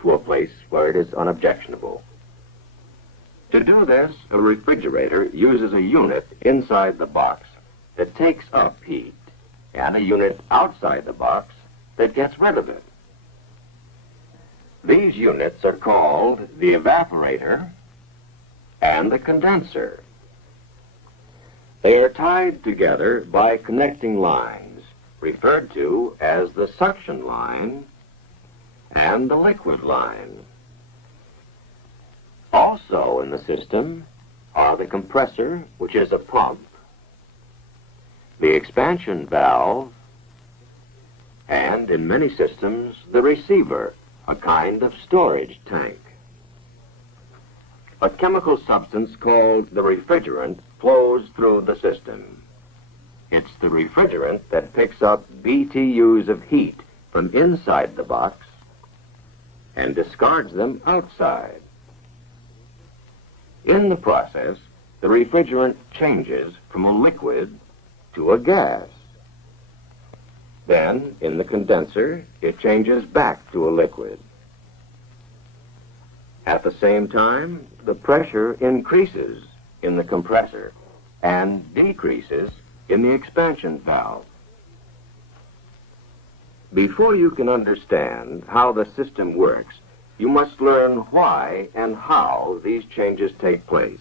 to a place where it is unobjectionable. To do this, a refrigerator uses a unit inside the box that takes up heat and a unit outside the box that gets rid of it. These units are called the evaporator and the condenser. They are tied together by connecting lines, referred to as the suction line and the liquid line. Also in the system are the compressor, which is a pump, the expansion valve, and in many systems, the receiver, a kind of storage tank. A chemical substance called the refrigerant flows through the system. It's the refrigerant that picks up BTUs of heat from inside the box and discards them outside. In the process, the refrigerant changes from a liquid to a gas. Then, in the condenser, it changes back to a liquid. At the same time, the pressure increases in the compressor and decreases in the expansion valve. Before you can understand how the system works, you must learn why and how these changes take place.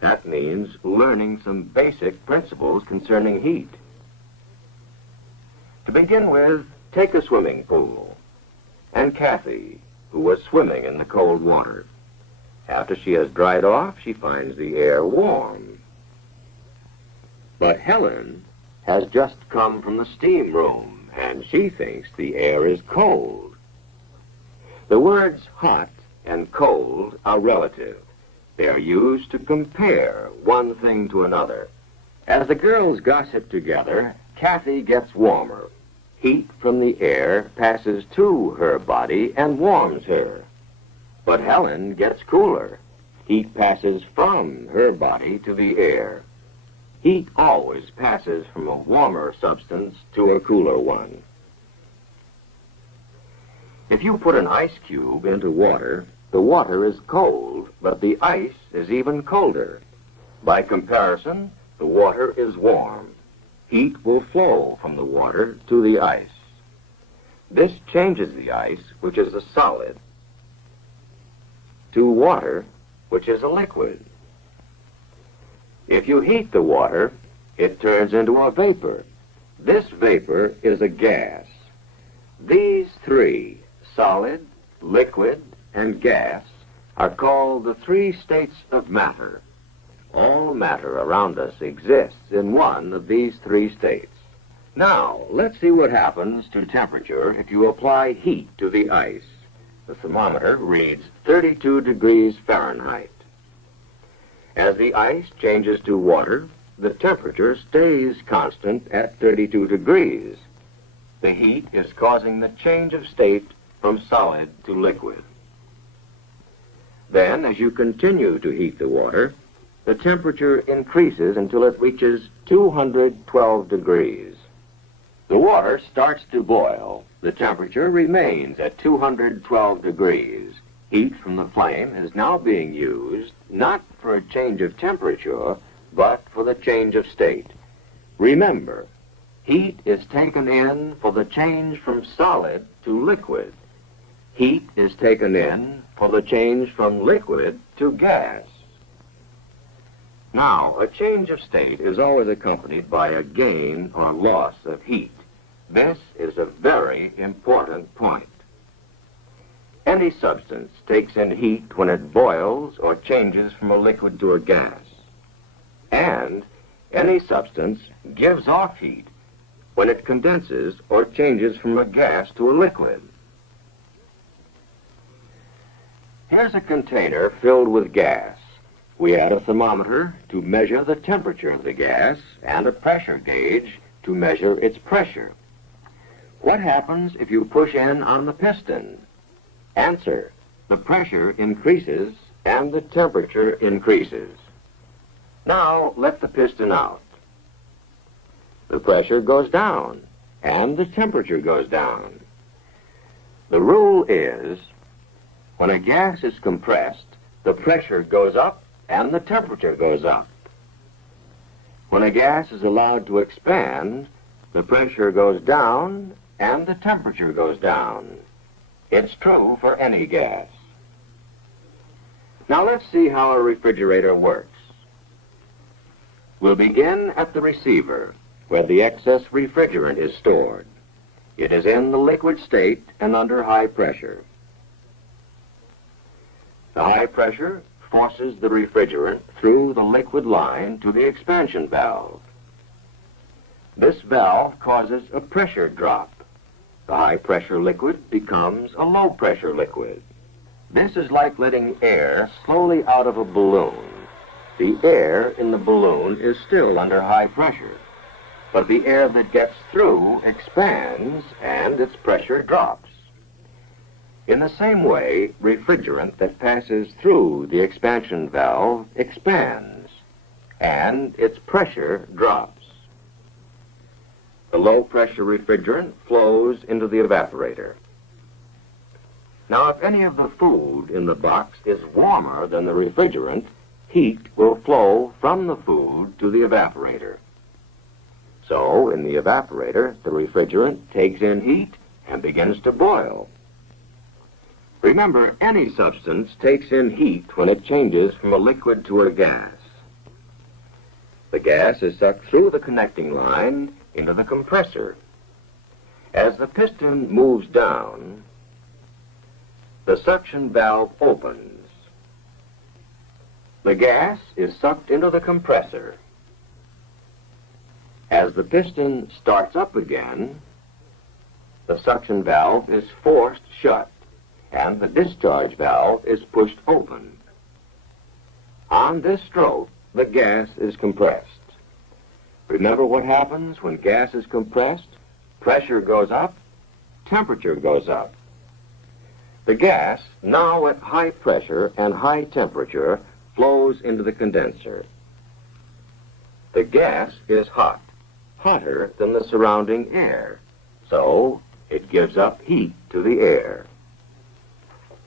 That means learning some basic principles concerning heat. To begin with, take a swimming pool, and Kathy, who was swimming in the cold water. After she has dried off, she finds the air warm. But Helen has just come from the steam room, and she thinks the air is cold. The words hot and cold are relative. They are used to compare one thing to another. As the girls gossip together, Kathy gets warmer. Heat from the air passes to her body and warms her. But Helen gets cooler. Heat passes from her body to the air. Heat always passes from a warmer substance to a cooler one. If you put an ice cube into water, the water is cold, but the ice is even colder. By comparison, the water is warm. Heat will flow from the water to the ice. This changes the ice, which is a solid, to water, which is a liquid. If you heat the water, it turns into a vapor. This vapor is a gas. These three, solid, liquid, and gas, are called the three states of matter. All matter around us exists in one of these three states. Now, let's see what happens to temperature if you apply heat to the ice. The thermometer reads 32 degrees Fahrenheit. As the ice changes to water, the temperature stays constant at 32 degrees. The heat is causing the change of state from solid to liquid. Then, as you continue to heat the water, the temperature increases until it reaches 212 degrees. The water starts to boil. The temperature remains at 212 degrees. Heat from the flame is now being used not for a change of temperature, but for the change of state. Remember, heat is taken in for the change from solid to liquid. Heat is taken in for the change from liquid to gas. Now, a change of state is always accompanied by a gain or loss of heat. This is a very important point. Any substance takes in heat when it boils or changes from a liquid to a gas. And any substance gives off heat when it condenses or changes from a gas to a liquid. Here's a container filled with gas. We add a thermometer to measure the temperature of the gas and a pressure gauge to measure its pressure. What happens if you push in on the piston? Answer: the pressure increases and the temperature increases. Now let the piston out. The pressure goes down and the temperature goes down. The rule is, When a gas is compressed, the pressure goes up and the temperature goes up. When a gas is allowed to expand, the pressure goes down and the temperature goes down. It's true for any gas. Now let's see how a refrigerator works. We'll begin at the receiver, where the excess refrigerant is stored. It is in the liquid state and under high pressure. The high pressure forces the refrigerant through the liquid line to the expansion valve. This valve causes a pressure drop. The high-pressure liquid becomes a low-pressure liquid. This is like letting air slowly out of a balloon. The air in the balloon is still under high pressure, but the air that gets through expands and its pressure drops. In the same way, refrigerant that passes through the expansion valve expands, and its pressure drops. The low-pressure refrigerant flows into the evaporator. Now, if any of the food in the box is warmer than the refrigerant, heat will flow from the food to the evaporator. So, in the evaporator, the refrigerant takes in heat and begins to boil. Remember, any substance takes in heat when it changes from a liquid to a gas. The gas is sucked through the connecting line into the compressor. As the piston moves down, the suction valve opens. The gas is sucked into the compressor. As the piston starts up again, the suction valve is forced shut and the discharge valve is pushed open. On this stroke, the gas is compressed. Remember what happens when gas is compressed? Pressure goes up, temperature goes up. The gas, now at high pressure and high temperature, flows into the condenser. The gas is hot, hotter than the surrounding air, so it gives up heat to the air.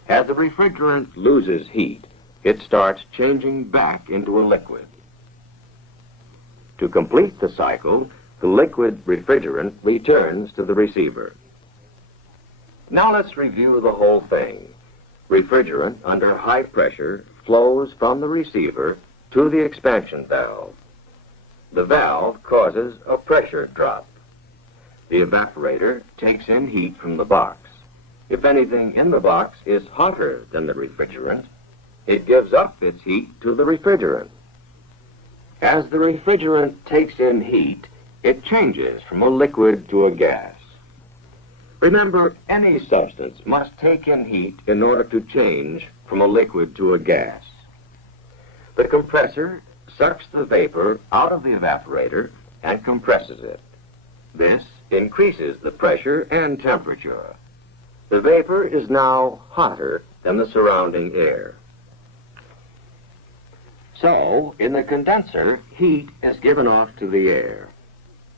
As the refrigerant loses heat, it starts changing back into a liquid. To complete the cycle, the liquid refrigerant returns to the receiver. Now let's review the whole thing. Refrigerant under high pressure flows from the receiver to the expansion valve. The valve causes a pressure drop. The evaporator takes in heat from the box. If anything in the box is hotter than the refrigerant, it gives up its heat to the refrigerant. As the refrigerant takes in heat, it changes from a liquid to a gas. Remember, any substance must take in heat in order to change from a liquid to a gas. The compressor sucks the vapor out of the evaporator and compresses it. This increases the pressure and temperature. The vapor is now hotter than the surrounding air. So, in the condenser, heat is given off to the air.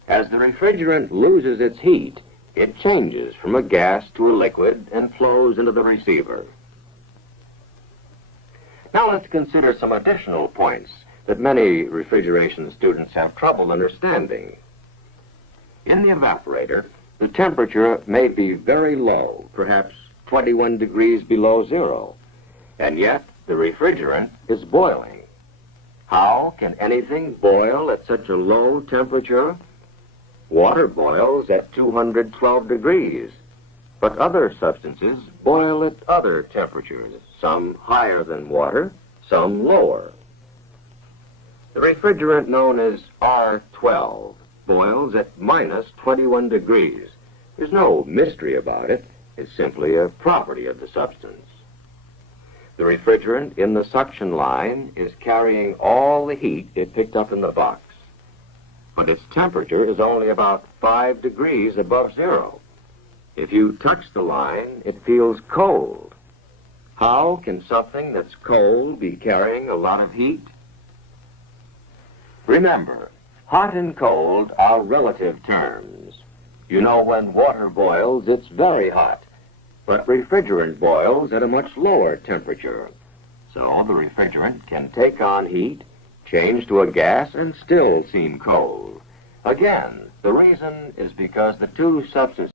As the refrigerant loses its heat, it changes from a gas to a liquid and flows into the receiver. Now let's consider some additional points that many refrigeration students have trouble understanding. In the evaporator, the temperature may be very low, perhaps 21 degrees below zero, and yet the refrigerant is boiling. How can anything boil at such a low temperature? Water boils at 212 degrees, but other substances boil at other temperatures, some higher than water, some lower. The refrigerant known as R12 boils at minus 21 degrees. There's no mystery about it. It's simply a property of the substance. The refrigerant in the suction line is carrying all the heat it picked up in the box, but its temperature is only about 5 degrees above zero. If you touch the line, it feels cold. How can something that's cold be carrying a lot of heat? Remember, hot and cold are relative terms. You know, when water boils, it's very hot. But refrigerant boils at a much lower temperature. So the refrigerant can take on heat, change to a gas, and still seem cold. Again, the reason is because the two substances